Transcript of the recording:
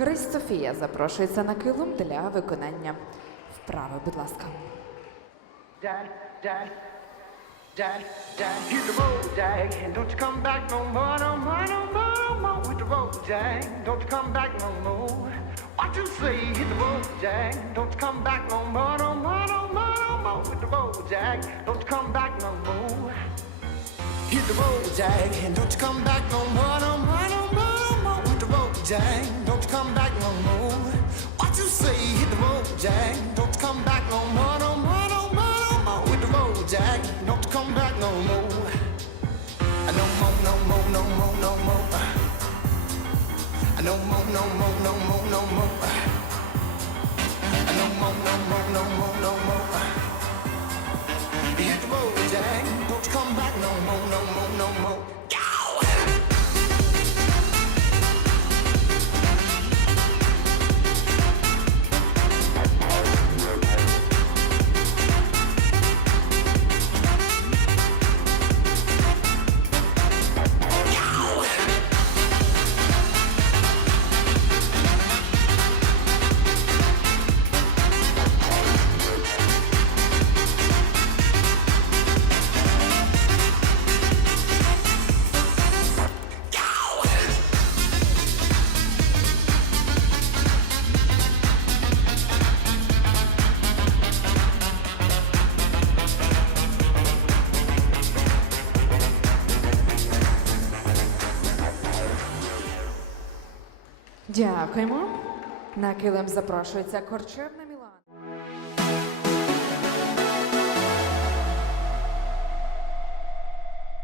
Софія запрошується на килим для виконання вправи. Будь ласка. Jack, Jack, Jack, Jack, hit the road, Jack, and don't you come back no more, no more, no more, no more. Hit the road, Jack, don't you come back no more. What you say? Hit the road, Jack, don't you come back no more, no more, no more, no more. Hit the road, Jack, don't you come back no more. Hit the road, Jack, and don't you come back Jack, don't you come back no more. What you say? Hit the road, Jack, don't you come back no more, no more, no more, no more. Hit the road, Jack, don't you come back no more. No more, no more, no more, no more. No more, no more, no more, no more. No more, no more, Дякуємо. На килим запрошується Корчевна Мілана.